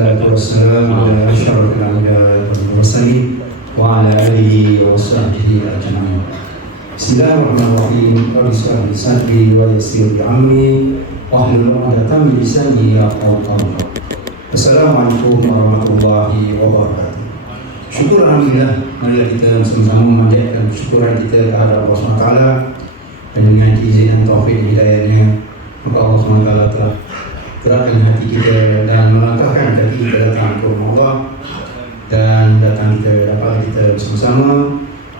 والصلاة والسلام على أشرف الأنبياء والمرسلين وعلى آله وصحبه أجمعين. بسم الله الرحمن الرحيم. رب اشرح لي صدري ويسر لي أمري واحلل عقدة من لساني يفقهوا قولي. Assalamualaikum warahmatullahi wabarakatuh. Syukur alhamdulillah, marilah kita sama-sama memanjatkan syukuran kita kepada Allah SWT, dan dengan izin dan taufik hidayahnya, maka Allah SWT telah gerakkan hati kita dan melangkahkan kaki kita datang ke rumah Allah, dan datang kita dapat kita bersama-sama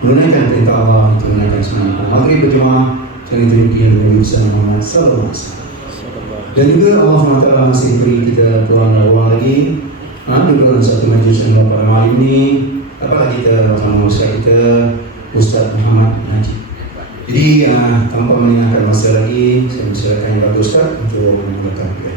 menunaikan perintah Allah, itu menunaikan sunat maghrib berjemaah, dan itu demikian Nabi Muhammad SAW. Dan juga Allah SWT masih beri kita ruang lagi juga dalam satu majlis yang pada malam ini, apakah kita bersama Ustaz kita Ustaz Muhammad Najib. Jadi tanpa meninggalkan masa lagi, saya mempersilakan kepada Ustaz untuk memulakan kita.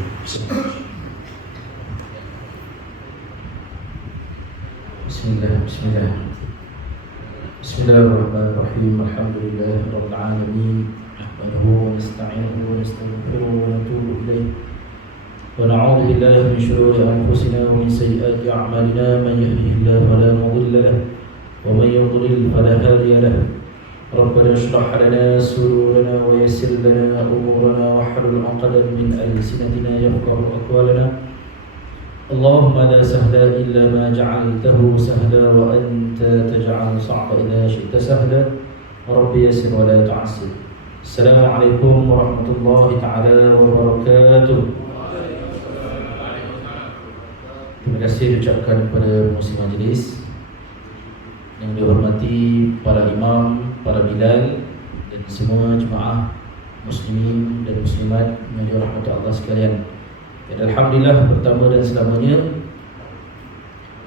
Bismillahirrahmanirrahim. Alhamdulillahirabbil alamin. Nahmaduhu wa nasta'inuhu wa nastaghfiruhu wa natubu ilayh. Wa na'udzu billahi min shururi anfusina wa min sayyiati a'malina. Man yahdihillahu fala mudilla lahu wa man yudlil fala hadiya lahu. Rabbana ishrah lana sururana wa yassir lana umurana wahlul 'uqdatam min alsinatina yafqahu aqwalana. Allahumma la sahla illa ma ja'altahu sahla wa anta taj'al sa'ba idza syi'ta sahla. Rabbi yassir wa la tu'assir. Assalamualaikum warahmatullahi ta'ala wabarakatuh. Terima kasih diucapkan kepada pengurusi majlis yang dihormati para imam, para bilal dan semua jemaah muslimin dan muslimat yang dirahmati Allah sekalian. Dan alhamdulillah, pertama dan selamanya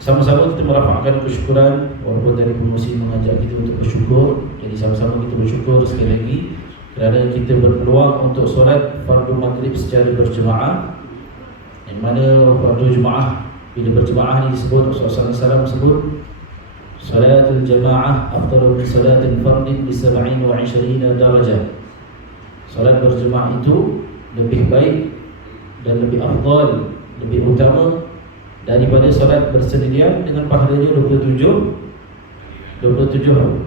sama-sama kita merafakkan kesyukuran, walaupun dari pengurusi mengajak kita untuk bersyukur. Jadi sama-sama kita bersyukur sekali lagi kerana kita berpeluang untuk solat fardu maghrib secara berjemaah, yang mana fardu jemaah bila berjemaah ni disebut Rasulullah SAW sebut salatul jamaah afdalu min salatil fardin bi 27 darajah. Solat berjemaah itu lebih baik dan lebih afdal, lebih utama daripada solat bersendirian dengan pahalanya 27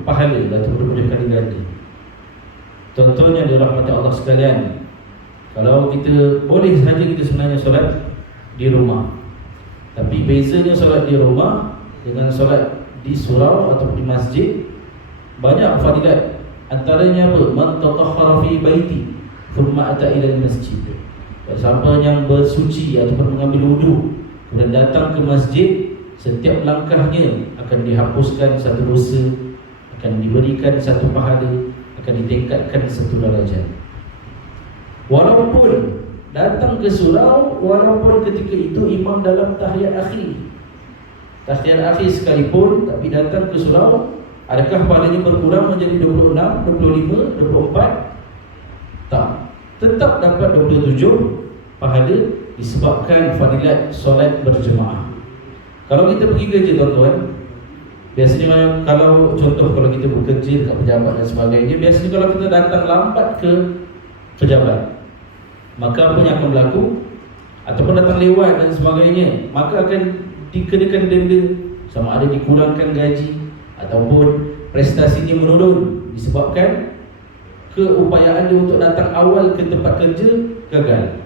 pahala atau 27 kali ganda. Tuan-tuan yang dirahmati Allah sekalian, kalau kita boleh saja kita sebenarnya solat di rumah, tapi bezanya solat di rumah dengan solat di surau atau di masjid banyak fadilat. Antaranya apa? Man tatahhara fi baiti thumma ata ila al-masjid. Siapa yang bersuci ataupun mengambil wudu kemudian datang ke masjid, setiap langkahnya akan dihapuskan satu dosa, akan diberikan satu pahala, akan ditingkatkan satu darajat. Walaupun datang ke surau, walaupun ketika itu imam dalam tahiyat akhir sekalipun, tapi datang ke surau, adakah pahalanya berkurang menjadi 26, 25, 24? Tak, tetap dapat 27 pahala disebabkan fadilat solat berjemaah. Kalau kita pergi kerja tuan-tuan, biasanya kalau contoh kalau kita bekerja kat pejabat dan sebagainya, biasanya kalau kita datang lambat ke pejabat, maka apa yang akan berlaku? Ataupun datang lewat dan sebagainya, maka akan dikenakan denda, sama ada dikurangkan gaji ataupun prestasinya menurun disebabkan keupayaan dia untuk datang awal ke tempat kerja gagal.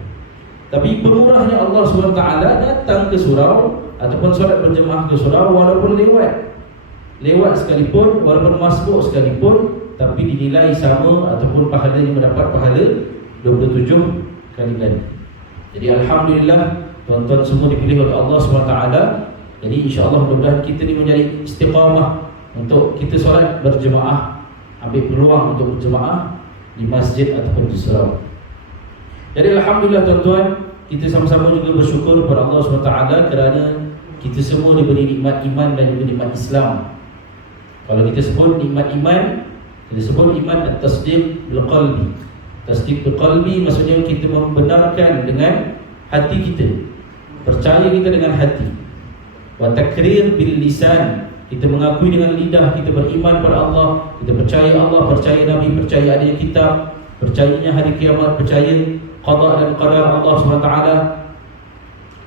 Tapi pemurahnya Allah SWT datang ke surau ataupun solat berjemaah ke surau, walaupun lewat sekalipun, walaupun masbuk sekalipun, tapi dinilai sama ataupun pahalanya mendapat pahala 27 kali ganda. Jadi alhamdulillah, tuan-tuan semua dipilih oleh Allah SWT. Jadi insya-Allah mudah-mudahan kita ni menjadi istiqamah untuk kita solat berjemaah, ambil peluang untuk berjemaah di masjid ataupun di surau. Jadi alhamdulillah tuan-tuan, kita sama-sama juga bersyukur kepada Allah SWT kerana kita semua diberi nikmat iman dan juga nikmat Islam. Kalau kita sebut nikmat iman, kita sebut iman at-tasdiq bil qalbi. Tasdiq bil qalbi maksudnya kita membenarkan dengan hati kita, percaya kita dengan hati. Wa takrir bil lisan, kita mengakui dengan lidah kita beriman pada Allah, kita percaya Allah, percaya Nabi, percaya adanya kitab, percayanya hari kiamat, percaya qada dan qadar Allah SWT.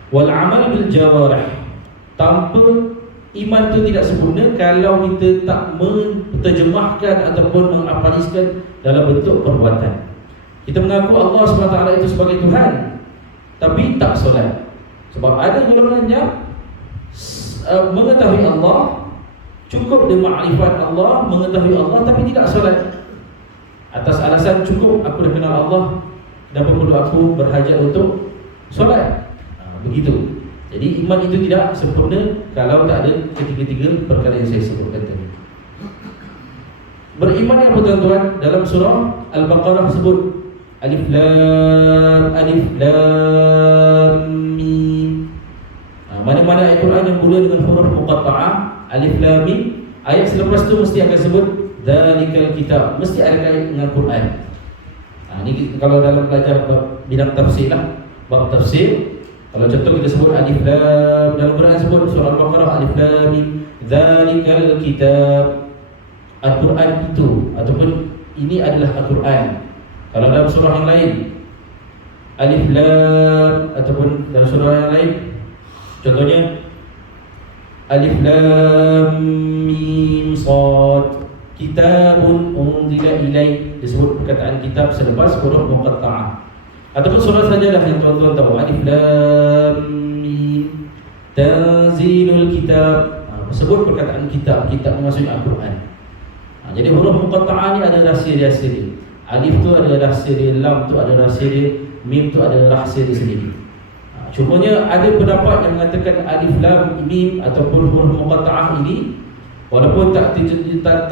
Wal amal bil jawarih, tanpa iman itu tidak sempurna kalau kita tak menterjemahkan ataupun mengapaliskan dalam bentuk perbuatan. Kita mengaku Allah SWT itu sebagai Tuhan, tapi tak solat. Sebab ada golongan yang mengetahui Allah, cukup dia makrifat Allah, mengetahui Allah, tapi tidak solat. Atas alasan cukup aku dah kenal Allah, dan perlu aku berhajat untuk solat. Begitu. Jadi iman itu tidak sempurna kalau tak ada ketiga-tiga perkara yang saya sebutkan tadi. Beriman yang tuan-tuan, dalam surah Al-Baqarah sebut Alif Lam Mim. Mana-mana ayat Quran yang mula dengan huruf muqatta'ah, Alif Lam Mim, ayat selepas tu mesti akan sebut Dzalikal Kitab, mesti ada kait dengan Quran. Ini kalau dalam belajar bidang tafsir lah, bab tafsir. Kalau contoh kita sebut Alif Lam, dalam Quran sebut surah Al-Baqarah Alif Lam Mim, Dzalikal Kitab, Al-Quran itu, ataupun ini adalah Al-Quran. Kalau dalam surah yang lain Alif Lam, ataupun dalam surah yang lain, contohnya Alif Lam Mim Shad, Kitabun unzila ilaik, disebut perkataan kitab selepas huruf muqatta'ah. Ataupun surah Sajadah yang tuan-tuan tahu, Alif Lam Mim Tanzilul Kitab, sebut perkataan kitab, kitab maksudnya Al-Quran. Jadi huruf muqatta'ah ni ada rahsia-rahsia dia. Alif tu ada rahsia dia, Lam tu ada rahsia dia, Mim tu ada rahsia dia sendiri. Cumanya ada pendapat yang mengatakan Alif Lam Mim ataupun huruf muqatta'ah ini, walaupun tak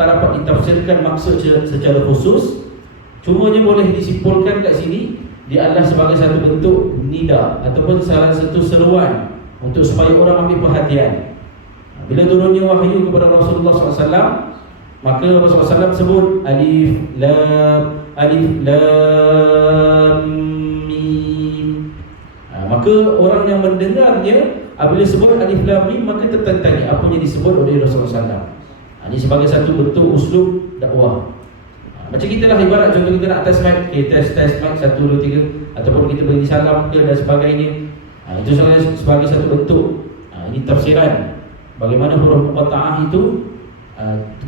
dapat ditafsirkan maksud secara khusus, cumanya boleh disimpulkan kat sini dia adalah sebagai satu bentuk nida ataupun salah satu seruan untuk supaya orang ambil perhatian. Bila turunnya wahyu kepada Rasulullah SAW, maka Rasulullah SAW sebut Alif Lam Mim. Maka orang yang mendengarnya apabila sebut Alif Lam Mim, maka tertanya apa yang disebut oleh Rasulullah SAW. Ini sebagai satu bentuk uslub dakwah. Macam kita lah, ibarat contoh kita nak test mic, okay, test mic 1, 2, 3, ataupun kita beri salam ke dan sebagainya. Itu sebagai satu bentuk. Ini tafsiran bagaimana huruf muqatta'ah itu,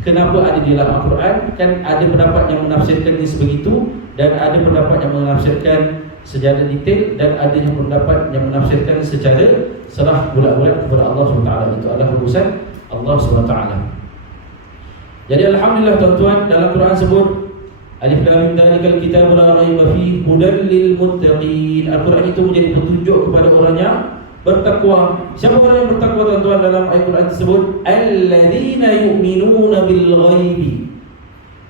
kenapa ada di dalam Al-Quran. Kan ada pendapat yang menafsirkannya sebegitu, dan ada pendapat yang menafsirkan secara detail, dan ada yang pendapat yang menafsirkan secara serah bulat-bulat kepada Allah SWT. Itu adalah urusan Allah SWT. Jadi alhamdulillah tuan-tuan, dalam Quran sebut Alif Lam Mim Dzalikal Kitab la raiba fihi hudal lil muttaqin. Al-Quran itu menjadi petunjuk kepada orang yang bertakwa. Siapa orang yang bertakwa tuan-tuan? Dalam ayat Quran tersebut alladzina yu'minuna bil ghaibi,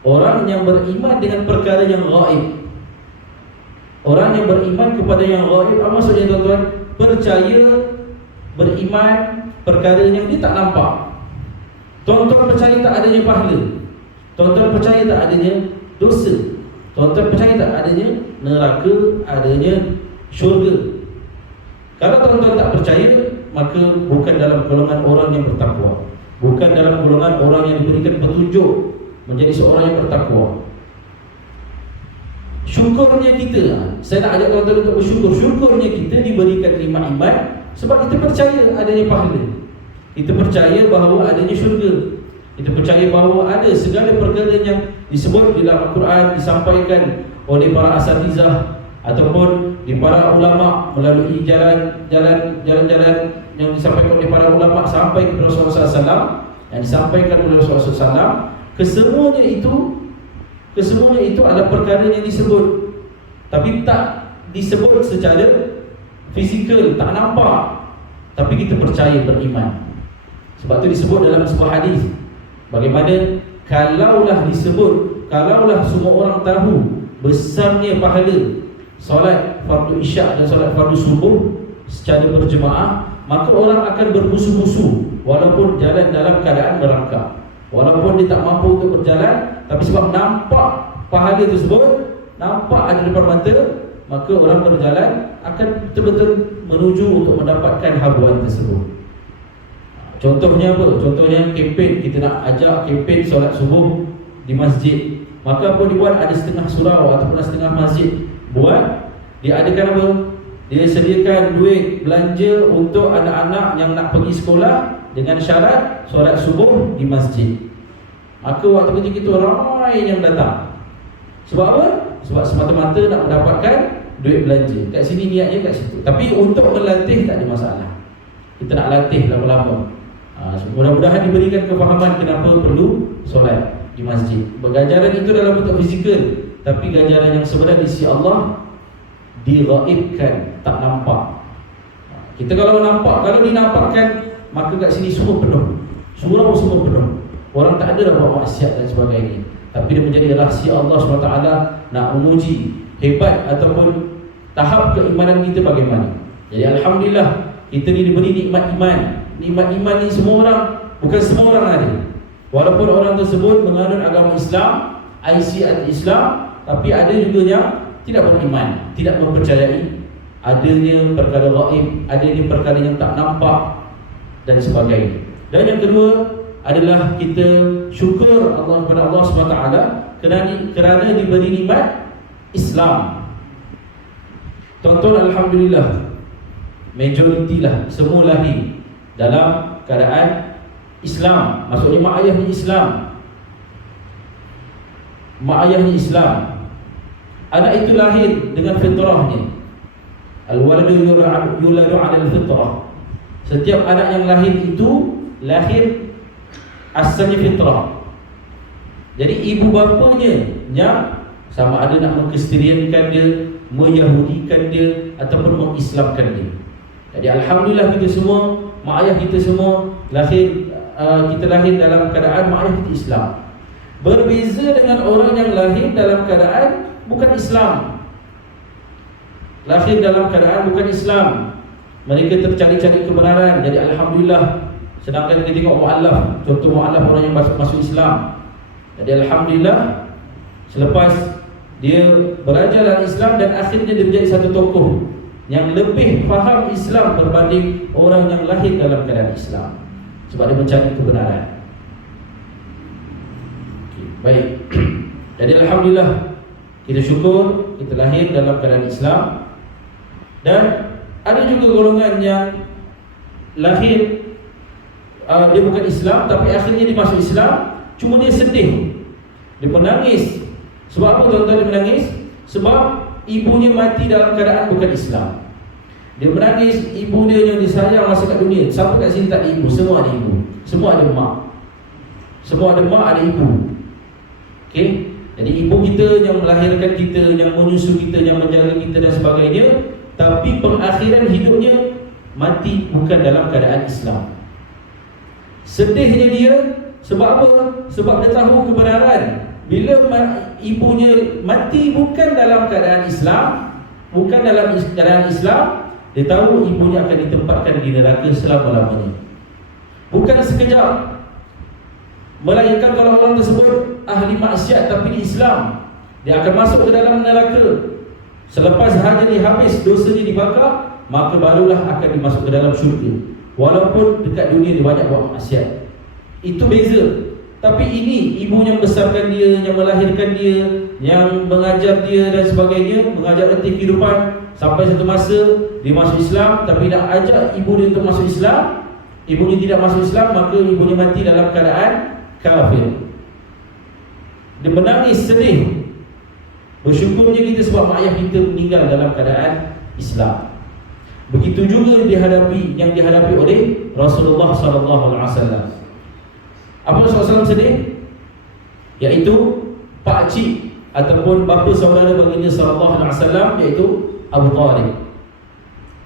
orang yang beriman dengan perkara yang gaib. Orang yang beriman kepada yang gaib, apa maksudnya tuan-tuan? Percaya, beriman perkara yang dia tak nampak. Tuan-tuan percaya tak adanya pahala, tuan-tuan percaya tak adanya dosa, tuan-tuan percaya tak adanya neraka, adanya syurga. Kalau tuan-tuan tak percaya, maka bukan dalam golongan orang yang bertakwa, bukan dalam golongan orang yang diberikan petunjuk menjadi seorang yang bertakwa. Syukurnya kita, saya nak ajak tuan-tuan untuk bersyukur. Syukurnya kita diberikan nikmat iman sebab kita percaya adanya pahala, kita percaya bahawa adanya syurga, kita percaya bahawa ada segala perkara yang disebut di dalam Al-Quran, disampaikan oleh para asatizah ataupun di para ulama melalui jalan-jalan yang disampaikan oleh para ulama sampai kepada Rasulullah SAW, yang disampaikan oleh Rasulullah SAW. Kesemuanya itu adalah perkara yang disebut, tapi tak disebut secara fizikal, tak nampak, tapi kita percaya, beriman. Sebab itu disebut dalam sebuah hadis, bagaimana kalaulah semua orang tahu besarnya pahala solat fardu isyak dan solat fardu subuh secara berjemaah, maka orang akan berbusu-busu walaupun jalan dalam keadaan merangkak, walaupun dia tak mampu untuk berjalan, tapi sebab nampak pahala tersebut, nampak ada depan mata, maka orang berjalan akan betul-betul menuju untuk mendapatkan habuan tersebut. Contohnya apa? Contohnya kempen, kita nak ajak kempen solat subuh di masjid. Maka apa dibuat? Ada setengah surau ataupun setengah masjid buat, diadakan apa? dia sediakan duit belanja untuk anak-anak yang nak pergi sekolah dengan syarat solat subuh di masjid. Maka waktu ketika itu ramai yang datang. Sebab apa? Sebab semata-mata nak mendapatkan duit belanja. Kat sini niatnya kat situ. Tapi untuk melatih tak ada masalah. Kita nak latih lama-lama. Mudah-mudahan diberikan kefahaman kenapa perlu solat di masjid. Ganjaran itu dalam bentuk fizikal, tapi ganjaran yang sebenar di sisi Allah dighaibkan, tak nampak. Kita kalau nampak, kalau dinampakkan, maka kat sini semua penuh, surau semua penuh. Orang tak ada dah buat maksiat dan sebagainya. Tapi dia menjadi rahsia Allah SWT nak menguji hebat ataupun tahap keimanan kita bagaimana. Jadi alhamdulillah kita ni diberi nikmat iman. Nikmat iman ni semua orang, bukan semua orang ada. Walaupun orang tersebut menganut agama Islam, IC Islam, tapi ada juga yang tidak beriman, tidak mempercayai adanya perkara gaib, adanya perkara yang tak nampak dan sebagainya. Dan yang kedua adalah kita syukur Allah kepada Allah SWT kerana diberi nikmat Islam. Tuan-tuan, alhamdulillah, majoriti lah semua lahir dalam keadaan Islam. Maksudnya mak ayahnya Islam. Mak ayahnya Islam. Anak itu lahir dengan fitrahnya. Al-waladu yuladu 'ala al-fitrah. Setiap anak yang lahir itu lahir asalnya fitrah. Jadi ibu bapanya yang sama ada nak mengkristiankan dia, menyahudikan dia ataupun mengislamkan dia. Jadi alhamdulillah kita semua, mak ayah kita semua lahir, kita lahir dalam keadaan mak ayah kita Islam. Berbeza dengan orang yang lahir dalam keadaan bukan Islam. Lahir dalam keadaan bukan Islam, mereka tercari-cari kebenaran. Jadi alhamdulillah, sedangkan kita tengok mu'allaf, contoh mu'allaf orang yang masuk Islam. Jadi alhamdulillah, selepas dia belajar dalam Islam dan akhirnya dia menjadi satu tokoh yang lebih faham Islam berbanding orang yang lahir dalam keadaan Islam, sebab dia mencari kebenaran. Baik. Jadi alhamdulillah, kita syukur kita lahir dalam keadaan Islam. Dan ada juga golongan yang lahir dia bukan Islam, tapi akhirnya dia masuk Islam, cuma dia sedih, dia menangis. Sebab apa tuan-tuan dia menangis? Sebab ibunya mati dalam keadaan bukan Islam. Dia menangis, ibu dia yang disayang masa kat dunia. Siapa kat sini tak ada ibu? Semua ada ibu, semua ada mak. Semua ada mak, ada ibu. Okey. Jadi ibu kita yang melahirkan kita, yang menyusu kita, yang menjaga kita dan sebagainya, tapi pengakhiran hidupnya mati bukan dalam keadaan Islam. Sedihnya dia sebab apa? Sebab dia tahu kebenaran. Bila ibunya mati bukan dalam keadaan Islam, bukan dalam keadaan Islam, dia tahu ibunya akan ditempatkan di neraka selama-lamanya. Bukan sekejap. Melainkan kalau orang tersebut ahli maksiat tapi di Islam, dia akan masuk ke dalam neraka. Selepas hanya habis dosanya dibakar, maka barulah akan dimasuk ke dalam syurga. Walaupun dekat dunia dia banyak buat maksiat. Itu beza. Tapi ini ibu yang besarkan dia, yang melahirkan dia, yang mengajar dia dan sebagainya, mengajar erti kehidupan. Sampai satu masa dia masuk Islam, tapi nak ajak ibu dia untuk masuk Islam, ibunya tidak masuk Islam, maka ibunya mati dalam keadaan kafir. Dia menangis sedih. Bersyukurnya kita sebab mak ayah kita meninggal dalam keadaan Islam. Begitu juga yang dihadapi oleh Rasulullah SAW. Apa Rasulullah SAW sedih? Iaitu pakcik ataupun bapa saudara baginda sallallahu alaihi wasallam, iaitu Abu Talib.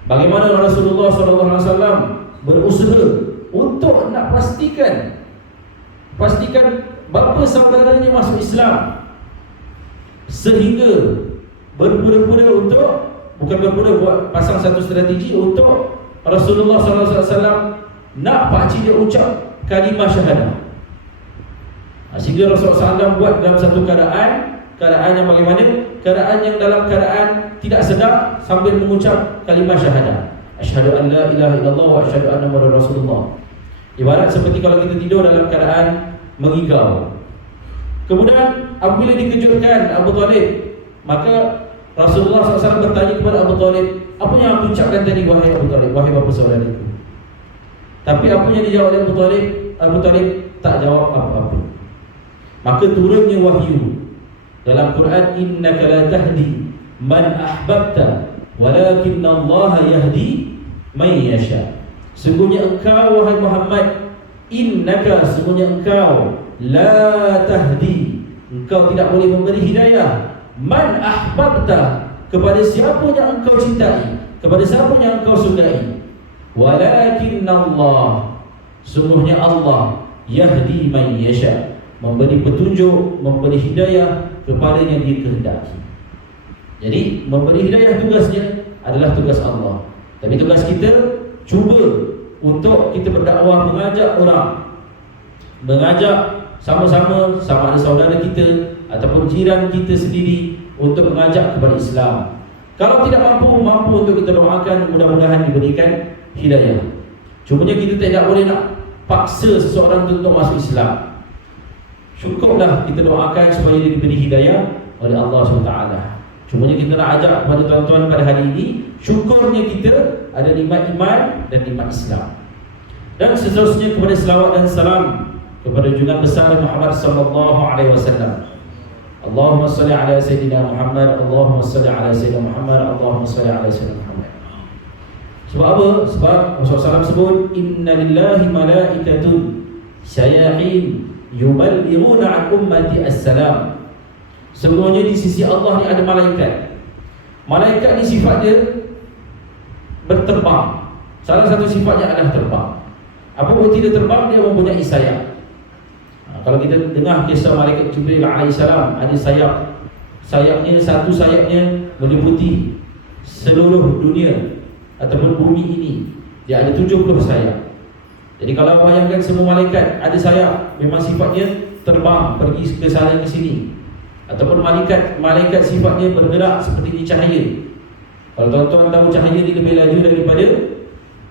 Bagaimana Rasulullah SAW berusaha untuk nak pastikan bapa saudaranya masuk Islam, sehingga berpura-pura untuk, bukan berpura, buat pasang satu strategi untuk Rasulullah SAW nak pakcik dia ucap kalimah syahadah. Sehingga Rasulullah SAW buat dalam satu keadaan yang bagaimana? Keadaan yang dalam keadaan tidak sedar sambil mengucap kalimah syahadah. Asyhadu an la ilaha illallah wa asyhadu anna Muhammadar Rasulullah. Ibarat seperti kalau kita tidur dalam keadaan mengigau. Kemudian apabila dikejutkan Abu Talib, maka Rasulullah SAW bertanya kepada Abu Talib, apa yang aku ucapkan tadi wahai Abu Talib, wahai bapa saudaraku. Tapi apa yang dijawab oleh Abu Talib? Abu Talib tak jawab apa-apa. Maka turunnya wahyu dalam Quran, innaka la tahdi man ahbabta walakinna Allah yahdi man yasha. Sungguhnya engkau wahai Muhammad, innaka, sungguhnya engkau, la tahdi, engkau tidak boleh memberi hidayah, man ahbabta, kepada siapa yang engkau cintai, kepada siapa yang engkau sukai. Walakinna Allah, sungguhnya Allah, yahdi man yasha, memberi petunjuk, memberi hidayah kepada yang dia kehendaki. Jadi memberi hidayah tugasnya adalah tugas Allah. Tapi tugas kita cuba untuk kita berdakwah, mengajak orang, mengajak sama-sama, sama ada saudara kita ataupun jiran kita sendiri, untuk mengajak kepada Islam. Kalau tidak mampu untuk kita doakan, mudah-mudahan diberikan hidayah. Cumanya kita tidak boleh nak paksa seseorang untuk masuk Islam. Cukuplah kita doakan supaya dia diberi hidayah oleh Allah SWT. Cumanya kita nak ajak kepada tuan-tuan pada hari ini, syukurnya kita ada nikmat iman dan nikmat Islam. Dan seterusnya kepada selawat dan salam kepada junjungan besar Muhammad sallallahu alaihi wasallam. Allahumma salli ala Sayyidina Muhammad, Allahumma salli ala Sayyidina Muhammad, Allahumma salli ala Sayyidina Muhammad. Sebab apa? Sebab Rasulullah SAW sebut, inna lillahi malaikatun syayahin yuballighuna an ummati as-salam. Sebenarnya di sisi Allah ni ada malaikat. Malaikat ni sifat dia berterbang. Salah satu sifatnya adalah terbang. Apa berarti dia terbang? Dia mempunyai sayap. Kalau kita dengar kisah malaikat Jibril alaihissalam, ada sayap. Sayapnya, satu sayapnya meliputi seluruh dunia ataupun bumi ini. Dia ada 70 sayap. Jadi kalau bayangkan semua malaikat ada sayap, memang sifatnya terbang, pergi ke sana ke sini. Ataupun malaikat sifatnya bergerak seperti cahaya. Kalau tuan-tuan tahu cahaya ni lebih laju daripada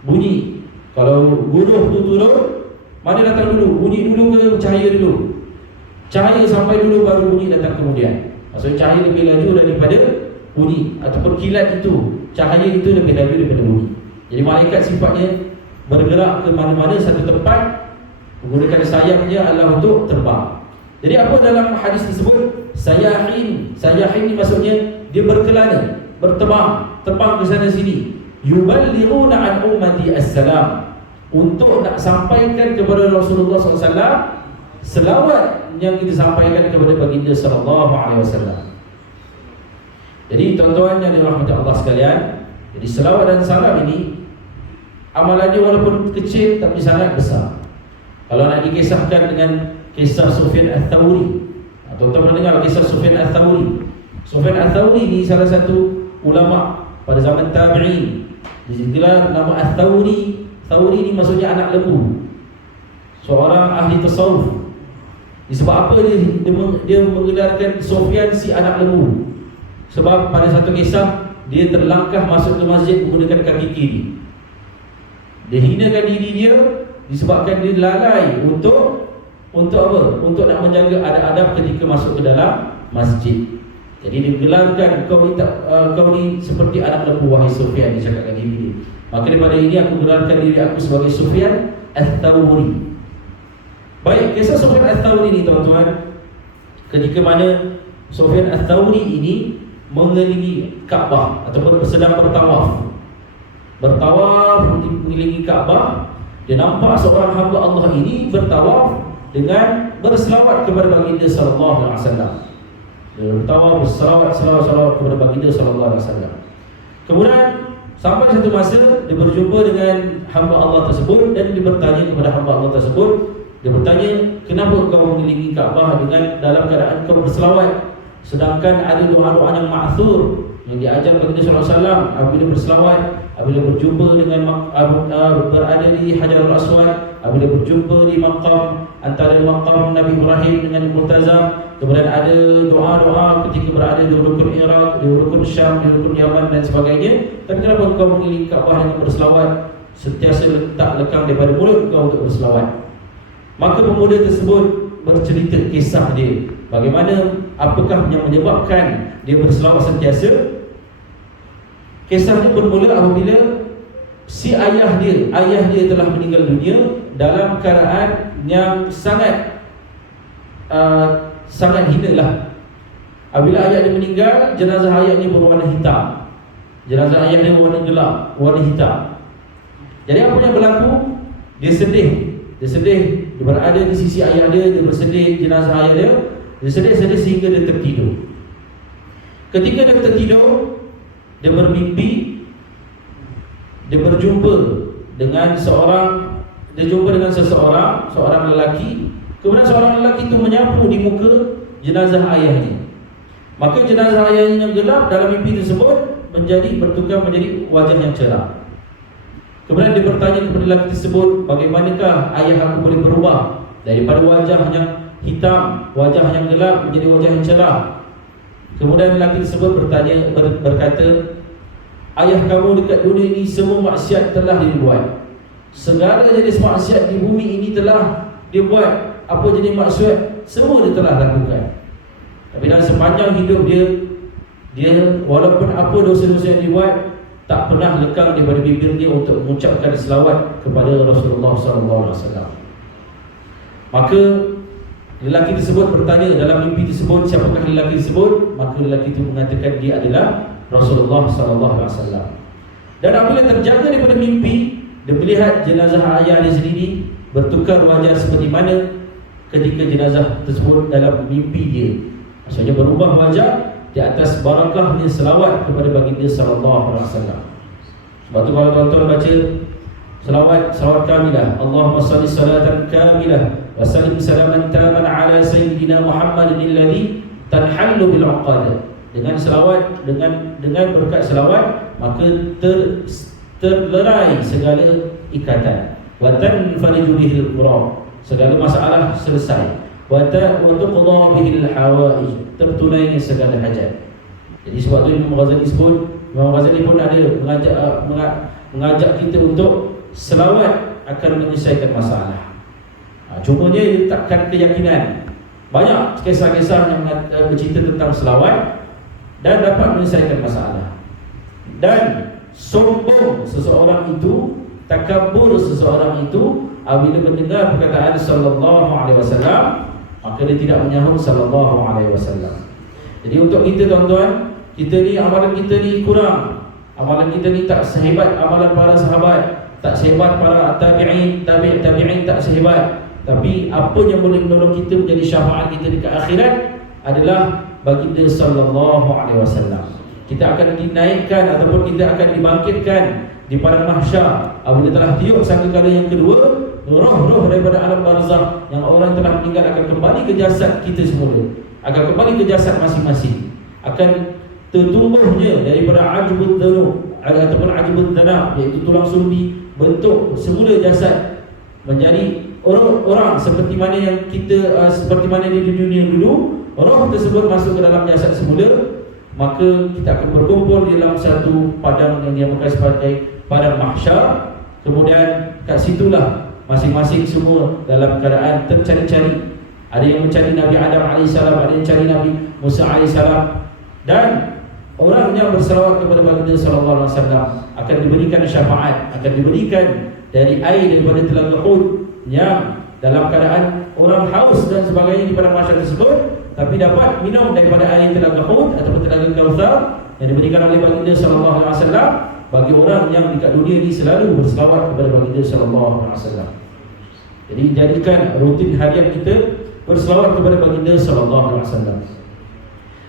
bunyi. Kalau buruh tu turun, mana datang dulu? Bunyi dulu ke cahaya dulu? Cahaya sampai dulu baru bunyi datang kemudian. Maksudnya cahaya lebih laju daripada bunyi. Ataupun kilat itu, cahaya itu lebih laju daripada bunyi. Jadi malaikat sifatnya bergerak ke mana-mana satu tempat, menggunakan sayapnya adalah untuk terbang. Jadi apa dalam hadis tersebut? Sayahin. Sayahin ni maksudnya dia berkelana, terbang ke sana sini. Yuballighuna an ummati as-salam, untuk nak sampaikan kepada Rasulullah SAW selawat yang kita sampaikan kepada baginda sallallahu alaihi wasallam. Jadi tuan-tuan yang dirahmati Allah sekalian, jadi selawat dan salam ini amalannya walaupun kecil tapi sangat besar. Kalau nak dikisahkan dengan kisah Sufyan Ats-Tsauri, tuan-tuan mendengar kisah Sufyan Ats-Tsauri. Sufyan Ats-Tsauri ni salah satu ulama pada zaman tabi'in. Digelar nama Ats-Tsauri. Tsauri ni maksudnya anak lembu. Seorang ahli tasawuf. Sebab apa dia menggelarkan Sufyan si anak lembu? Sebab pada satu kisah dia terlangkah masuk ke masjid menggunakan kaki kiri. Dia hinakan diri dia disebabkan dia lalai untuk apa? Untuk nak menjaga adab-adab ketika masuk ke dalam masjid. Jadi digelarkan kau ni seperti anak lembu wahai Sufyan, dia cakapkan diri dia. Maka daripada ini aku gelarkan diri aku sebagai Sufyan Ats-Tsauri. Baik, kisah Sufyan Ats-Tsauri ini tuan-tuan, ketika mana Sufyan Ats-Tsauri ini mengelilingi Kaabah ataupun sedang bertawaf mengelilingi Kaabah, dia nampak seorang hamba Allah ini bertawaf dengan berselawat kepada baginda sallallahu alaihi wasallam. Dia bertawaf berselawat kepada baginda sallallahu alaihi wasallam. Kemudian sampai satu masa dia berjumpa dengan hamba Allah tersebut dan dia bertanya kepada hamba Allah tersebut. Dia bertanya, kenapa kau mengelilingi Kaabah dengan dalam keadaan kau berselawat, sedangkan ada doa-doa yang ma'thur yang diajar baginda sallallahu alaihi wasallam apabila berselawat, apabila berjumpa dengan berada di Hajarul Aswad, apabila berjumpa di maqam antara maqam Nabi Ibrahim dengan Multazam. Kemudian ada doa-doa ketika berada di rukun Iraq, di rukun Syam, di rukun Yaman dan sebagainya. Tapi kenapa kau mengelilingi Kaabah dengan berselawat, sentiasa tak lekang daripada mulut kau untuk berselawat? Maka pemuda tersebut bercerita kisah dia, bagaimana apakah yang menyebabkan dia berselawat sentiasa. Kisahnya bermula apabila si ayah dia telah meninggal dunia dalam keadaan yang sangat hina lah. Apabila ayah dia meninggal, jenazah ayahnya berwarna hitam. Jenazah ayah dia berwarna gelap, warna hitam. Jadi apa yang berlaku? Dia sedih. Dia berada di sisi ayah dia bersedih jenazah ayah dia. Dia sedih sehingga dia tertidur. Ketika dia tertidur, dia bermimpi, dia berjumpa dengan seorang lelaki. Kemudian seorang lelaki itu menyapu di muka jenazah ayahnya. Maka jenazah ayahnya yang gelap dalam mimpi tersebut bertukar menjadi wajah yang cerah. Kemudian dia bertanya kepada lelaki tersebut, bagaimanakah ayah aku boleh berubah daripada wajah yang hitam, wajah yang gelap menjadi wajah yang cerah? Kemudian lelaki tersebut berkata, ayah kamu dekat dunia ini semua maksiat telah dibuat. Segala jenis maksiat di bumi ini telah dia buat. Apa jenis maksiat semua dia telah lakukan. Tapi dalam sepanjang hidup dia walaupun apa dosa-dosa yang dibuat, tak pernah lekang daripada bibir dia untuk mengucapkan selawat kepada Rasulullah SAW. Maka lelaki tersebut bertanya dalam mimpi tersebut, siapakah lelaki tersebut? Maka lelaki itu mengatakan dia adalah Rasulullah SAW. Dan apabila terjaga daripada mimpi, dia melihat jenazah ayah dia sendiri bertukar wajah seperti mana ketika jenazah tersebut dalam mimpi dia. Maksudnya berubah wajah di atas barakahnya selawat kepada baginda sallallahu alaihi wasallam. Sebab tu kalau tuan-tuan baca selawat kamilah, Allahumma salli salatan kamilah wa sallim salaman taman ala sayyidina Muhammadin alladhi tanhallu bil uqad. Dengan selawat, dengan berkat selawat, maka terlerai segala ikatan. Wa tanfariju bihil qurab, segala masalah selesai. Wa tuqda bihil hawaij, tertunainya segala hajat. Jadi sebab tu Imam Ghazali pun ada mengajak kita untuk selawat akan menyelesaikan masalah. Cumanya dia letakkan keyakinan. Banyak kisah-kisah yang bercerita tentang selawat dan dapat menyelesaikan masalah. Dan sombong seseorang itu, takabur seseorang itu apabila mendengar perkataan sallallahu alaihi wasallam, maka dia tidak menyahut sallallahu alaihi wasallam. Jadi untuk kita tuan-tuan, amalan kita ni kurang. Amalan kita ni tak sehebat amalan para sahabat, tak sehebat para tabi'in tak sehebat. Tapi apa yang boleh menolong kita menjadi syafaat kita di akhirat adalah baginda sallallahu alaihi wasallam. Kita akan dinaikkan ataupun kita akan dibangkitkan di padang mahsyar apabila telah tiup sangkakala yang kedua, roh-roh daripada alam barzakh yang orang telah meninggal akan kembali ke jasad kita semula, akan kembali ke jasad masing-masing, akan tertumbuhnya daripada ajbud dzunub ataupun ajbud dzanab, iaitu tulang sulbi, bentuk semula jasad menjadi orang seperti mana yang kita seperti mana di dunia dulu. Roh tersebut masuk ke dalam jasad semula, maka kita akan berkumpul di dalam satu padang yang dinamakan sebagai padang mahsyar. Kemudian kat situlah masing-masing semua dalam keadaan tercari-cari. Ada yang mencari Nabi Adam AS, ada yang mencari Nabi Musa AS. Dan orang yang berselawat kepada baginda sallallahu alaihi wasallam akan diberikan syafaat, akan diberikan dari air daripada telaga Hud yang dalam keadaan orang haus dan sebagainya di padang mahsyar tersebut, tapi dapat minum daripada air telaga Hud ataupun telaga Kautsar yang diberikan oleh baginda sallallahu alaihi wasallam bagi orang yang dekat dunia ini selalu berselawat kepada baginda sallallahu alaihi wasallam. Jadi jadikan rutin harian kita berselawat kepada baginda sallallahu alaihi wasallam.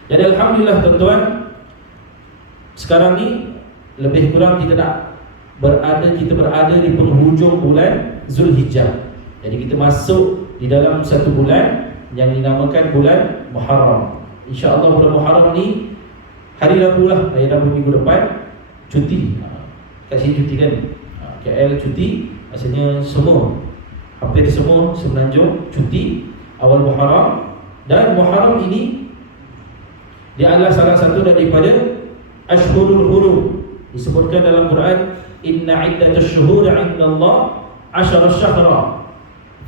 Jadi alhamdulillah tuan-tuan, sekarang ni lebih kurang kita berada di penghujung bulan Zulhijjah. Jadi kita masuk di dalam satu bulan yang dinamakan bulan Muharram. InsyaAllah bulan Muharram ni hari Rabu lah, hari Rabu minggu depan cuti. Kat sini cuti kan, KL cuti. Maksudnya hampir semua Semenanjung cuti awal Muharram. Dan Muharram ini dia adalah salah satu daripada Ashhurul Hurum. Disebutkan dalam Quran, inna iddatash shuhuri 'indallahi 'ashara syahra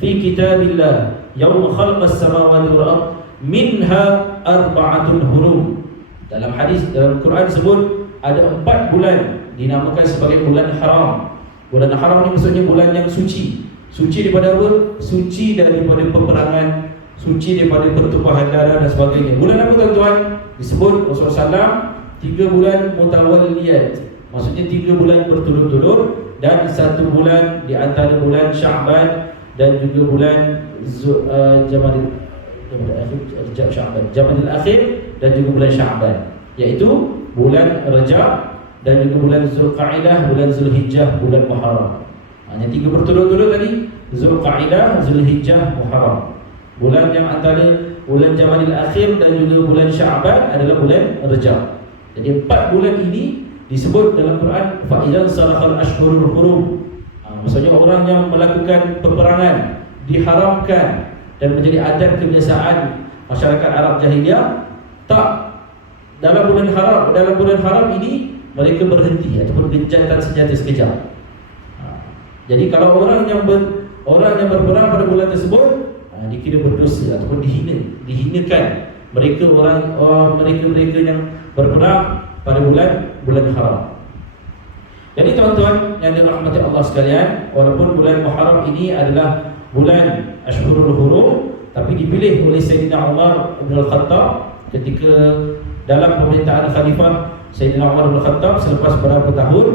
fi kitabillah yaum khalaqas samawati wal ard minha arba'atun hurum. Dalam hadis dalam Quran sebut ada 4 bulan dinamakan sebagai bulan haram. Bulan haram ni maksudnya bulan yang suci. Suci daripada apa? Suci daripada peperangan, suci daripada pertumpahan darah dan sebagainya. Bulan apa tuan-tuan? Disebut Rasulullah SAW 3 bulan mutawaliyat. Maksudnya 3 bulan berturut-turut dan 1 bulan di antara bulan Sya'ban dan juga bulan Jamadil Akhir dan juga bulan Sya'ban, iaitu bulan Rajab dan juga bulan Zulqa'dah, bulan Zulhijjah, bulan Muharram. Hanya 3 berturut-turut tadi, Zulqa'dah, Zulhijjah, Muharram. Bulan yang antara bulan Jamadil Akhir dan juga bulan Sya'ban adalah bulan Rajab. Jadi 4 bulan ini disebut dalam Quran fa'idzan salakhal ashhurul hurum. Maksudnya orang yang melakukan peperangan diharamkan dan menjadi adat kebiasaan masyarakat Arab jahiliyah, tak dalam bulan haram ini mereka berhenti ataupun gencatan senjata sekejap. Jadi kalau orang yang berperang pada bulan tersebut dikira berdosa ataupun dihinakan mereka mereka yang berperang pada bulan haram. Jadi tuan-tuan yang dirahmati Allah sekalian, walaupun bulan Muharram ini adalah bulan Ashhurul Hurum, tapi dipilih oleh Sayyidina Umar bin Al-Khattab ketika dalam pemerintahan Khalifah Sayyidina Umar bin Al-Khattab selepas beberapa tahun,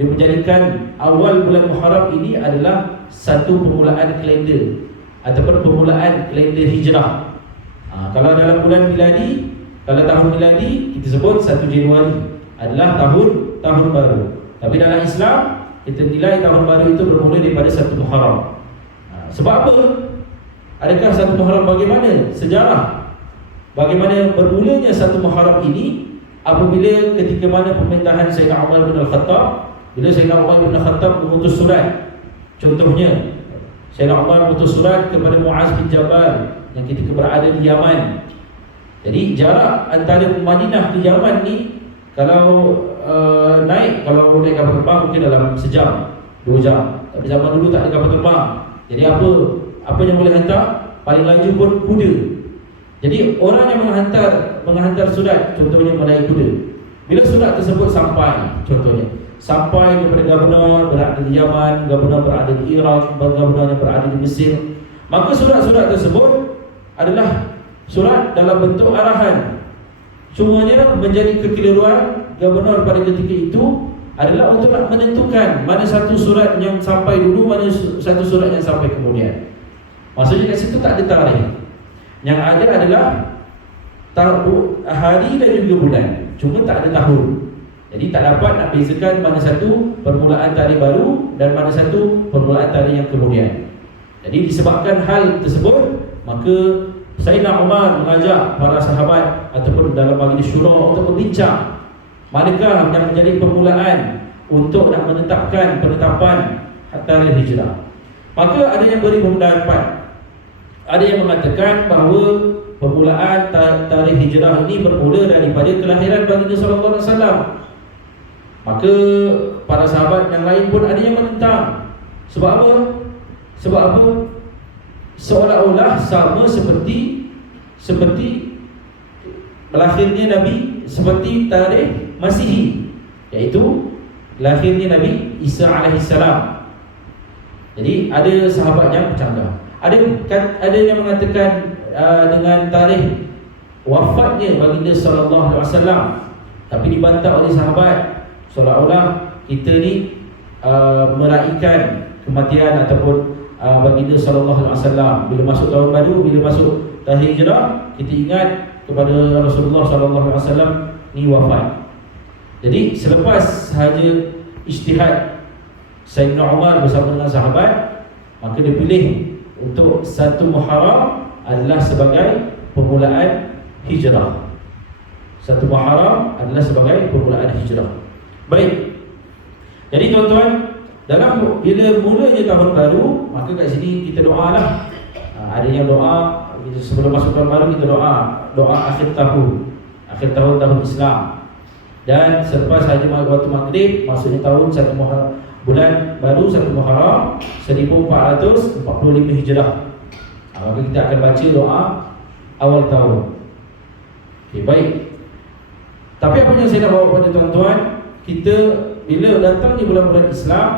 dia menjadikan awal bulan Muharram ini adalah satu permulaan kalender ataupun permulaan kalender hijrah. Kalau dalam bulan miladi, kalau tahun miladi kita sebut 1 Januari adalah tahun baru. Tapi dalam Islam kita nilai tahun baru itu bermula daripada 1 Muharram. Sebab apa? Adakah 1 Muharram bagaimana? Sejarah bagaimana bermulanya 1 Muharram ini apabila ketika mana pemerintahan Sayyidina Umar bin Al-Khattab, bila Sayyidina Umar bin Al-Khattab mengutus surat. Contohnya Sayyidina Umar mengutus surat kepada Muaz bin Jabal yang ketika berada di Yaman. Jadi jarak antara Madinah ke Yaman ni kalau naik kapal terbang mungkin dalam sejam, 2 jam. Tapi zaman dulu tak ada kapal terbang. Jadi apa yang boleh hantar? Paling laju pun kuda. Jadi orang yang menghantar surat contohnya menaiki kuda. Bila surat tersebut sampai, contohnya sampai kepada gubernur berada di Yaman, gubernur berada di Iraq, gubernur yang berada di Mesir, maka surat-surat tersebut adalah surat dalam bentuk arahan. Semuanya menjadi kekeliruan gubernur pada ketika itu adalah untuk nak menentukan mana satu surat yang sampai dulu, mana satu surat yang sampai kemudian. Maksudnya kat situ tak ada tarikh. Yang ada adalah hari dan juga bulan, cuma tak ada tahun. Jadi tak dapat nak bezakan mana satu permulaan tarikh baru dan mana satu permulaan tarikh yang kemudian. Jadi disebabkan hal tersebut, maka Sayyidina Umar mengajak para sahabat ataupun dalam majlis syura untuk berbincang manakah yang menjadi permulaan untuk nak menetapkan penetapan tarikh hijrah. Maka ada yang beri pendapat. Ada yang mengatakan bahawa permulaan tarikh hijrah ini bermula daripada kelahiran baginda sallallahu alaihi wasallam. Maka para sahabat yang lain pun ada yang menentang. Sebab apa? Sebab apa? Seolah-olah sama seperti lahirnya Nabi, seperti tarikh Masihi, iaitu lahirnya Nabi Isa alaihissalam. Jadi ada sahabat yang bercanggah. Ada yang mengatakan dengan tarikh wafatnya baginda sallallahu alaihi wasallam, tapi dibantah oleh sahabat seolah-olah kita ni meraihkan kematian ataupun baginda sallallahu alaihi wasallam. Bila masuk tahun baru, bila masuk tahun hijrah, kita ingat kepada Rasulullah sallallahu alaihi wasallam ni wafat. Jadi selepas sahaja ijtihad Sayyidina Umar bersama dengan sahabat, maka dia pilih untuk 1 Muharram adalah sebagai permulaan hijrah. 1 Muharram adalah sebagai permulaan hijrah. Baik. Jadi tuan-tuan, dalam bila mulanya tahun baru, maka kat sini kita doalah. Ada yang doa sebelum masuk tahun baru, kita doa akhir tahun Islam. Dan selepas haji waktu maghrib, maksudnya tahun 1 Muharram, bulan baru 1 Muharram 1445 Hijrah. Maka kita akan baca doa awal tahun. Okay, baik. Tapi apa yang saya nak bawa kepada tuan-tuan, kita bila datang di bulan-bulan Islam,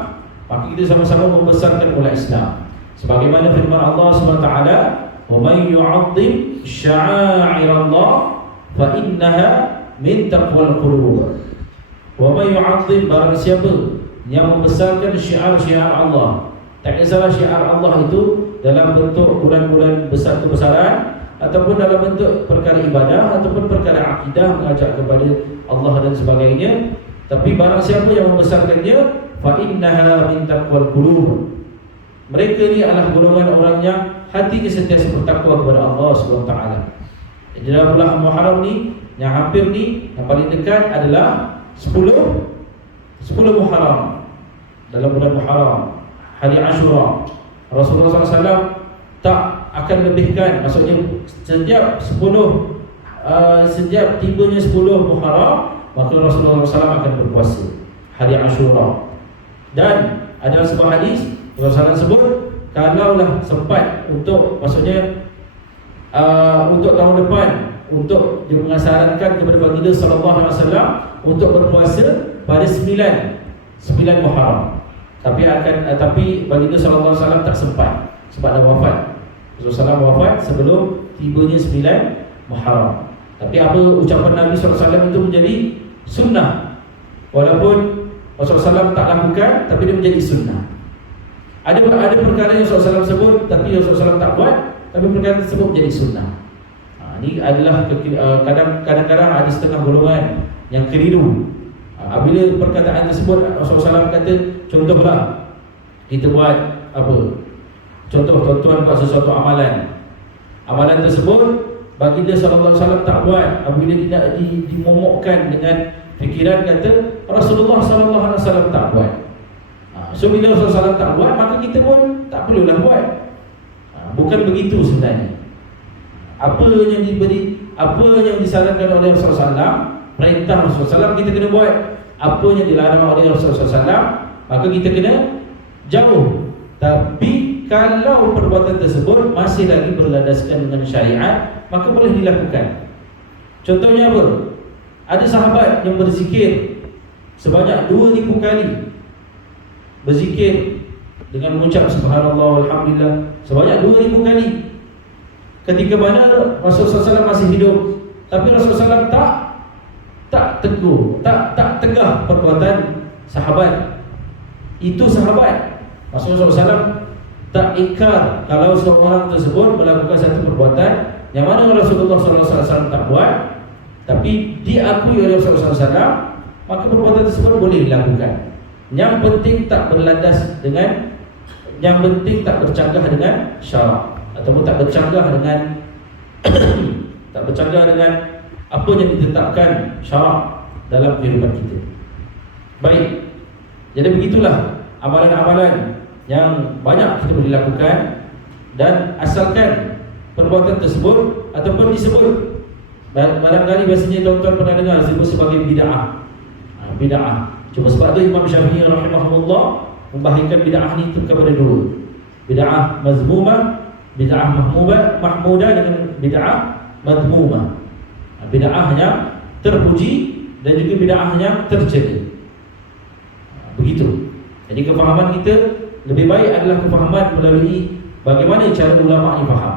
maka kita sama-sama membesarkan bulan Islam. Sebagaimana firman Allah SWT, "Wa may yu'azzim sya'airallah fa innaha min taqwal qulub." Wa may yu'azzim, barang siapa yang membesarkan syiar-syiar Allah. Tak kisahlah syiar Allah itu dalam bentuk bulan-bulan besar kebesaran, ataupun dalam bentuk perkara ibadah, ataupun perkara akidah, mengajak kepada Allah dan sebagainya. Tapi barang siapa yang membesarkannya, fa innaha min taqwal qulub, mereka ni adalah golongan orang yang hatinya sentiasa bertakwa kepada Allah SWT. Di dalam bulan Muharram ni, yang hampir ni, yang paling dekat adalah 10 Muharram. Dalam bulan Muharram, hari Ashura, Rasulullah SAW tak akan lebihkan, maksudnya setiap tibanya 10 Muharram, maka Rasulullah SAW akan berpuasa hari Ashura. Dan ada sebuah hadis Rasulullah sebut, kalaulah sempat untuk, maksudnya untuk tahun depan, untuk mengasarankan kepada baginda sallallahu alaihi wasallam untuk berpuasa pada 9 Muharram. Tapi baginda sallallahu alaihi wasallam tak sempat sebab dah wafat. Rasulullah wafat sebelum tibanya 9 Muharram. Tapi apa ucapan Nabi sallallahu alaihi wasallam itu menjadi sunnah. Walaupun Rasulullah SAW tak lakukan, tapi dia menjadi sunnah. Ada perkara yang Rasulullah SAW sebut, tapi Rasulullah SAW tak buat, tapi perkara tersebut menjadi sunnah. Ini adalah kadang-kadang ada setengah golongan yang keliru. Apabila perkataan tersebut Rasulullah SAW kata, contohlah kita buat apa? Contoh, tuan-tuan buat sesuatu amalan. Amalan tersebut baginda sallallahu alaihi wasallam tak buat. Apabila tidak dimomokkan dengan fikiran kata Rasulullah sallallahu alaihi wasallam tak buat. So bila Rasulullah SAW tak buat, maka kita pun tak perlulah buat. Bukan begitu sebenarnya. Apa yang disarankan oleh Rasulullah SAW, perintah Rasulullah SAW, kita kena buat. Apa yang dilarang oleh Rasulullah SAW, maka kita kena jauh. Tapi kalau perbuatan tersebut masih lagi berlandaskan dengan syariat, maka boleh dilakukan. Contohnya apa? Ada sahabat yang berzikir sebanyak 2000 kali, berzikir dengan mengucap subhanallah walhamdulillah sebanyak 2000 kali. Ketika mana Rasulullah SAW masih hidup, tapi Rasulullah SAW tak tegur, tak tegah perbuatan sahabat. Itu sahabat. Rasulullah SAW tak ikrar kalau seorang tersebut melakukan satu perbuatan yang mana Rasulullah SAW tak buat, tapi diakui oleh Rasulullah SAW, maka perbuatan tersebut boleh dilakukan. Yang penting tak berlandas dengan, yang penting tak bercanggah dengan syarak, ataupun tak bercanggah dengan tak bercanggah dengan apa yang ditetapkan syarak dalam kehidupan kita. Baik. Jadi begitulah amalan-amalan yang banyak kita boleh lakukan, dan asalkan perbuatan tersebut ataupun disebut, barangkali biasanya tuan-tuan pernah dengar disebut sebagai bid'ah. Bid'ah. Cuma sebab itu Imam Syafi'i rahimahullah membahagikan bid'ah ni itu kepada dua. Bid'ah mazmumah, bid'ah mahmudah dengan bid'ah madmumah. Bid'ah yang terpuji dan juga bid'ah yang tercela. Begitu. Jadi kefahaman kita lebih baik adalah kefahaman melalui bagaimana cara ulama ni faham.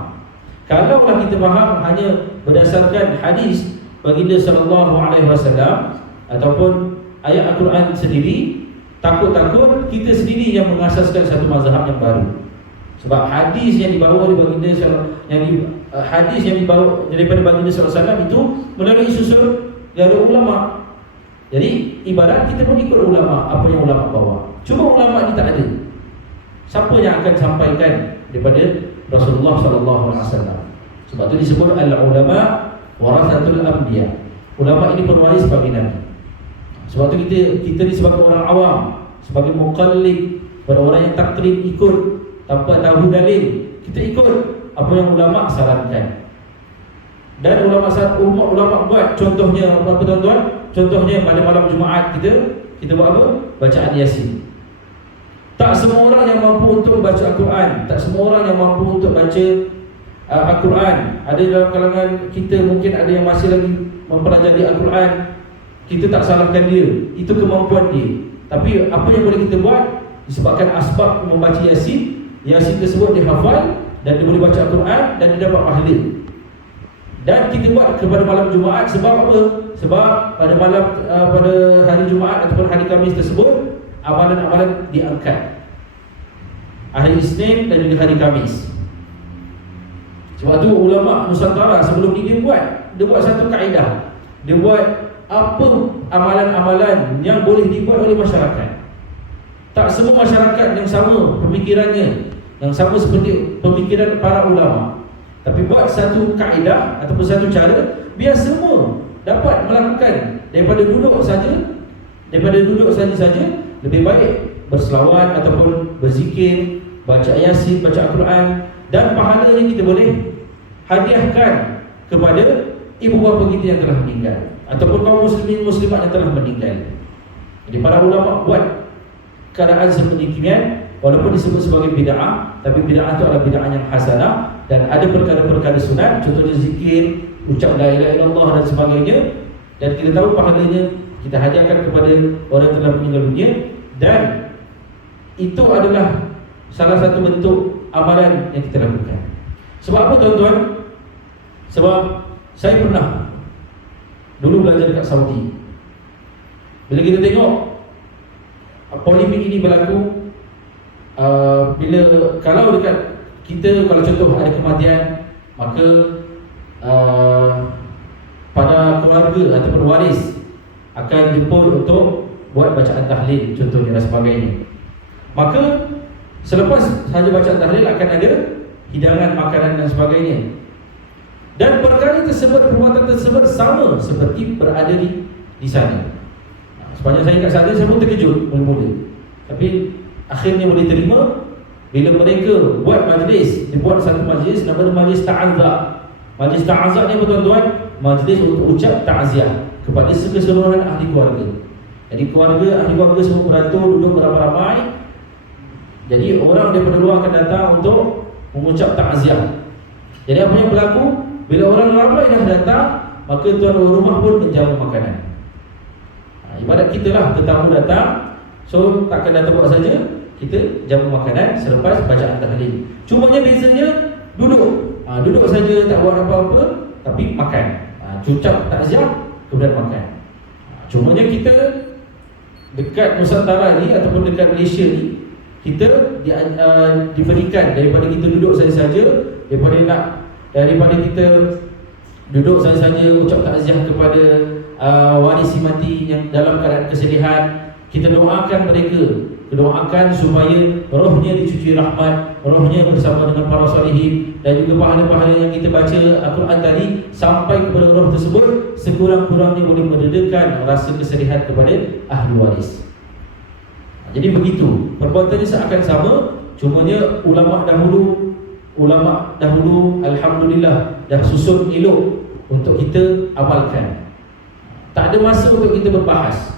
Kalaulah kita faham hanya berdasarkan hadis baginda sallallahu alaihi wasallam ataupun ayat Al-Quran sendiri, takut-takut kita sendiri yang mengasaskan satu mazhab yang baru. Sebab hadis yang dibawa oleh baginda hadis yang dibawa daripada baginda sallallahu alaihi wasallam itu melalui susul dari ulama. Jadi ibarat kita pun ikut ulama, apa yang ulama bawa. Cuma ulama ni tak ada. Siapa yang akan sampaikan daripada Rasulullah sallallahu alaihi wasallam? Sebab itu disebut al-ulama warasatul anbiya. Ulama ini pewaris bagi Nabi. Sebab itu kita ni sebagai orang awam, sebagai muqallid, pada orang yang taklid, ikut tanpa tahu dalil, kita ikut apa yang ulama sarankan. Dan ulama buat, contohnya apa tuan-tuan? Contohnya pada malam Jumaat kita buat apa? Bacaan Yasin. Tak semua orang yang mampu untuk baca Al-Quran, tak semua orang yang mampu untuk baca Al-Quran. Ada dalam kalangan kita mungkin ada yang masih lagi mempelajari Al-Quran, kita tak salahkan dia, itu kemampuan dia. Tapi apa yang boleh kita buat disebabkan asbab membaca Yasin, Yasin tersebut dihafal dan dia boleh baca Al-Quran dan dia dapat pahala. Dan kita buat kepada malam Jumaat sebab apa? Sebab pada malam pada hari Jumaat ataupun hari Khamis tersebut amalan-amalan diangkat. Hari Isnin dan juga hari Khamis. Sebab tu ulama Nusantara sebelum ni dia buat satu kaedah. Dia buat apa amalan-amalan yang boleh dibuat oleh masyarakat. Tak semua masyarakat yang sama pemikirannya, yang sama seperti pemikiran para ulama. Tapi buat satu kaedah ataupun satu cara biar semua dapat melakukan. Daripada duduk saja lebih baik berselawat ataupun berzikir, baca Yasin, baca Al-Quran, dan pahalanya kita boleh hadiahkan kepada ibu bapa kita yang telah meninggal ataupun kaum muslimin muslimat yang telah meninggal. Jadi para ulama buat keadaan sedemikian, walaupun disebut sebagai bid'ah, tapi bid'ah itu adalah bid'ah yang hasanah dan ada perkara-perkara sunat, contohnya zikir, ucap la ilaha illallah dan sebagainya, dan kita tahu pahalanya kita hadiahkan kepada orang yang telah meninggal dunia, dan itu adalah salah satu bentuk amalan yang kita lakukan. Sebab apa tuan-tuan? Sebab saya pernah dulu belajar dekat Saudi. Bila kita tengok polemik ini berlaku, bila kalau dekat kita, kalau contoh ada kematian, maka pada keluarga ataupun waris akan jemput untuk buat bacaan tahlil contohnya dan sebagainya. Maka selepas sahaja bacaan tahlil akan ada hidangan makanan dan sebagainya. Dan perkara tersebut, perbuatan tersebut sama seperti berada di sana. Sepanjang saya kat sana, saya pun terkejut mula-mula. Tapi akhirnya boleh terima bila mereka buat majlis. Dia buat satu majlis, namanya majlis ta'azah. Majlis ta'azah ni tuan-tuan, majlis untuk ucap ta'ziah kepada keseluruhan ahli keluarga. Jadi ahli keluarga semua beratur, duduk beramai-ramai. Jadi orang daripada luar akan datang untuk mengucap ta'ziah. Jadi apa yang berlaku? Bila orang ramai dah datang, maka tuan rumah pun menjamu makanan. Ibadat kita lah, tetamu datang, so takkan datang buat saja, kita jamu makanan selepas bacaan tahlil. Cumanya bezanya duduk. Duduk saja, tak buat apa-apa, tapi makan. Ucap takziah kemudian makan. Cumanya kita dekat Nusantara ni ataupun dekat Malaysia ni, kita diberikan daripada kita duduk saja-saja, daripada kita duduk saja-saja ucap takziah kepada waris si mati yang dalam keadaan kesedihan, kita doakan mereka, doakan supaya rohnya dicuci rahmat, rohnya bersama dengan para salihin, dan juga pahala-pahala yang kita baca Al-Quran tadi sampai kepada roh tersebut, sekurang-kurangnya boleh meredakan rasa kesedihan kepada ahli waris. Jadi begitu, perbuatannya seakan sama, cumanya ulama dahulu alhamdulillah dah susun elok untuk kita amalkan. Tak ada masa untuk kita berbahas,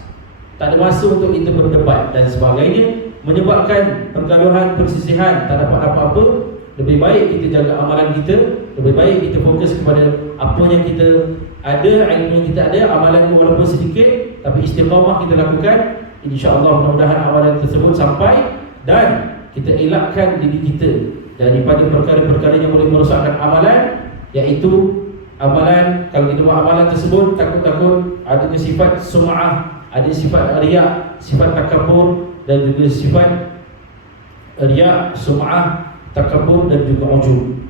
tak ada masa untuk kita berdebat dan sebagainya, menyebabkan pergaduhan, persisihan, tak dapat apa-apa. Lebih baik kita jaga amalan kita, lebih baik kita fokus kepada apa yang kita ada, ilmu yang kita ada, amalan walaupun sedikit tapi istiqamah kita lakukan. InsyaAllah mudah-mudahan amalan tersebut sampai dan kita elakkan diri kita daripada perkara-perkara yang boleh merosakkan amalan, iaitu amalan, kalau kita buat amalan tersebut takut-takut adanya sifat sum'ah, ada sifat riak, sifat takabur, dan juga sifat riak, sum'ah, takabur dan juga ujub.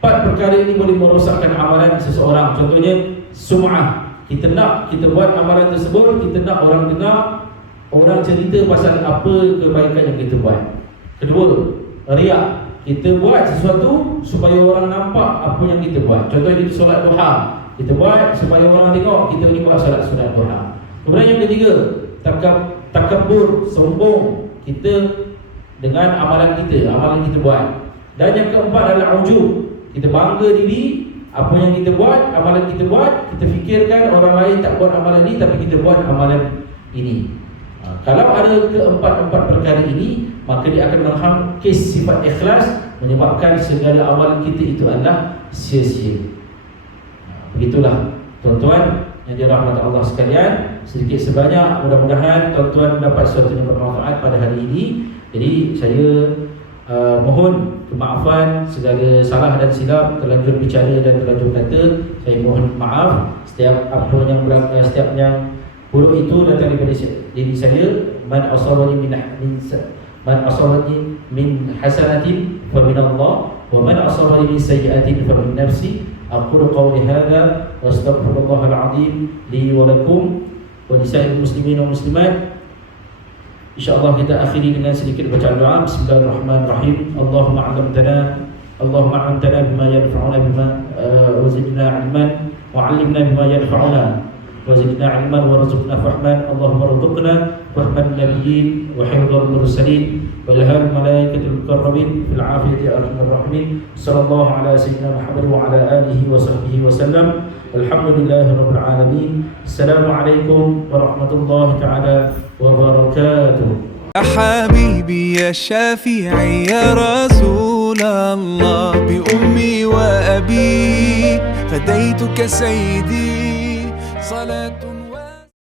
4 perkara ini boleh merosakkan amalan seseorang. Contohnya sum'ah, kita nak kita buat amalan tersebut, kita nak orang dengar, orang cerita pasal apa kebaikan yang kita buat. Kedua, riak, kita buat sesuatu supaya orang nampak apa yang kita buat. Contohnya kita solat duha, kita buat supaya orang tengok kita ni buat solat duha. Kemudian yang ketiga, takabur, sombong kita dengan amalan kita buat. Dan yang keempat adalah ujub, kita bangga diri apa yang kita buat, amalan kita buat, kita fikirkan orang lain tak buat amalan ini tapi kita buat amalan ini. Kalau ada keempat-empat perkara ini, maka dia akan menghangkis sifat ikhlas, menyebabkan segala amalan kita itu adalah sia-sia. Begitulah tuan-tuan, yang dirahmati Allah sekalian, sedikit sebanyak mudah-mudahan tuan-tuan mendapat sesuatu yang bermanfaat pada hari ini. Jadi saya mohon kemaafan segala salah dan silap, terlanjur bicara dan terlanjur kata. Saya mohon maaf setiap apa yang setiap yang buruk itu datang daripada diri saya. Man asabani min hasanatin fa min Allah, wa man asabani min sayyi'atin fa min nafsi. Aqulu qawli hadza wa astaghfirullahal azim li wa lakum wa lisa'il muslimin wa muslimat. InsyaAllah kita akhiri dengan sedikit bacaan doa. Bismillahirrahmanirrahim. Allahumma 'allamtana bima yanfa'una bima wazidna 'ilman wa 'allimna bima yanfa'una wazidna 'ilman warzuqna fahman. Allahumma rzuqna fahman nabiyyin wa hifdzal mursalin wa ilham malaikatil muqarrabin fil 'afiyati arhamar rahimin. Sallallahu ala sayyidina Muhammad wa ala alihi wa sahbihi wa sallam. Alhamdulillahi rabbil alamin. Assalamualaikum warahmatullahi taala وبركاته. يا حبيبي يا شافعي يا رسول الله، بأمي وأبي فديتك سيدي صلاة